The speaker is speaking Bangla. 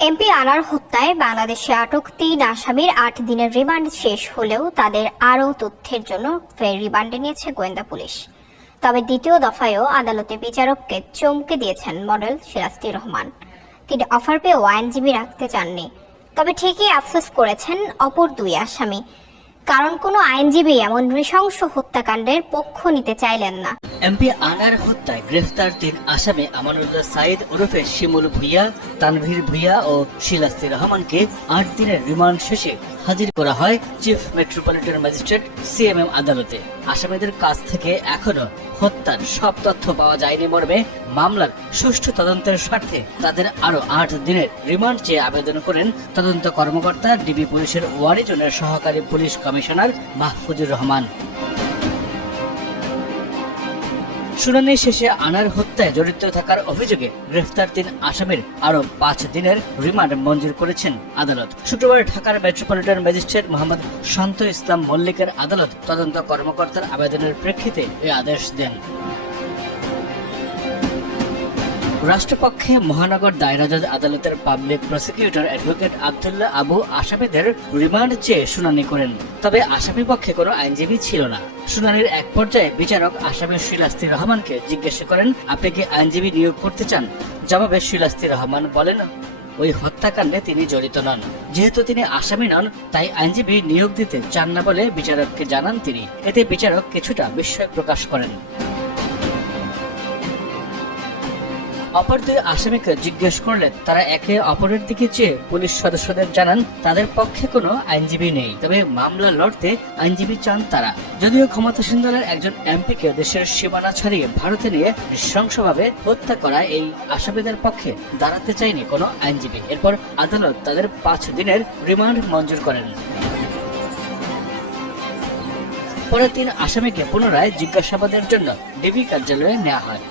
এমপি আনার হত্যায় বাংলাদেশে আটক তিন আসামির আট দিনের রিমান্ড শেষ হলেও তাদের আরও তথ্যের জন্য ফের রিমান্ডে নিয়েছে গোয়েন্দা পুলিশ। তবে দ্বিতীয় দফায়ও আদালতে বিচারককে চমকে দিয়েছেন মডেল সিরাজতি রহমান। তিনি অফার পেয়েও আইনজীবী রাখতে চাননি। তবে ঠিকই আফসোস করেছেন অপর দুই আসামি। কারণ কোনো আইনজীবী এমন নৃশংস হত্যাকাণ্ডের পক্ষ নিতে চাইলেন না। এমপি আনার হত্যায় গ্রেফতার তিন আসামি আমানুল্লাহ সাইদ ওরফে শিমুল ভুইয়া, তানভীর ভুইয়া ও শিলাস্তি রহমানকে আট দিনের রিমান্ড শেষে হাজির করা হয় চিফ মেট্রোপলিটন ম্যাজিস্ট্রেট সিএমএম আদালতে। আসামিদের কাছ থেকে এখনও হত্যার সব তথ্য পাওয়া যায়নি মর্মে মামলার সুষ্ঠু তদন্তের স্বার্থে তাদের আরও আট দিনের রিমান্ড চেয়ে আবেদন করেন তদন্ত কর্মকর্তা ডিবি পুলিশের ওয়ারিজনের সহকারী পুলিশ কমিশনার মাহফুজুর রহমান। শুনানি শেষে আনার হত্যায় জড়িত থাকার অভিযোগে গ্রেফতার তিন আসামির আরও পাঁচ দিনের রিমান্ড মঞ্জুর করেছেন আদালত। শুক্রবার ঢাকার মেট্রোপলিটন ম্যাজিস্ট্রেট মোহাম্মদ শান্ত ইসলাম মল্লিকের আদালত তদন্ত কর্মকর্তার আবেদনের প্রেক্ষিতে এই আদেশ দেন। রাষ্ট্রপক্ষে মহানগর দায়রা জজ আদালতের public prosecutor advocate Abdullah Abu আসামিদের রিমান্ড চেয়ে শুনানি করেন। তবে আসামি পক্ষে কোনো আইনজীবী ছিল না। শুনানির এক পর্যায়ে বিচারক আসামি শিলাস্তি রহমানকে জিজ্ঞেস করেন, আপনি কি আইনজীবী নিয়োগ করতে চান? জবাবে শিলাস্তি রহমান বলেন, ওই হত্যাকাণ্ডে তিনি জড়িত নন। যেহেতু তিনি আসামি নন, তাই আইনজীবী নিয়োগ দিতে চান না বলে বিচারককে জানান তিনি। এতে বিচারক কিছুটা বিস্ময় প্রকাশ করেন। অপর দুই আসামিকে জিজ্ঞেস করলে তারা একে অপরের দিকে চেয়ে পুলিশ সদস্যদের জানান, তাদের পক্ষে কোনো আইনজীবী নেই। তবে মামলা লড়তে আইনজীবী চান তারা। যদিও ক্ষমতাসীন দলের একজন এমপিকে দেশের সীমানা ছাড়িয়ে ভারতে নিয়ে নৃশংসভাবে হত্যা করা এই আসামিদের পক্ষে দাঁড়াতে চায়নি কোনো আইনজীবী। এরপর আদালত তাদের পাঁচ দিনের রিমান্ড মঞ্জুর করেন। পরে তিন আসামিকে পুনরায় জিজ্ঞাসাবাদের জন্য ডিবি কার্যালয়ে নেওয়া হয়।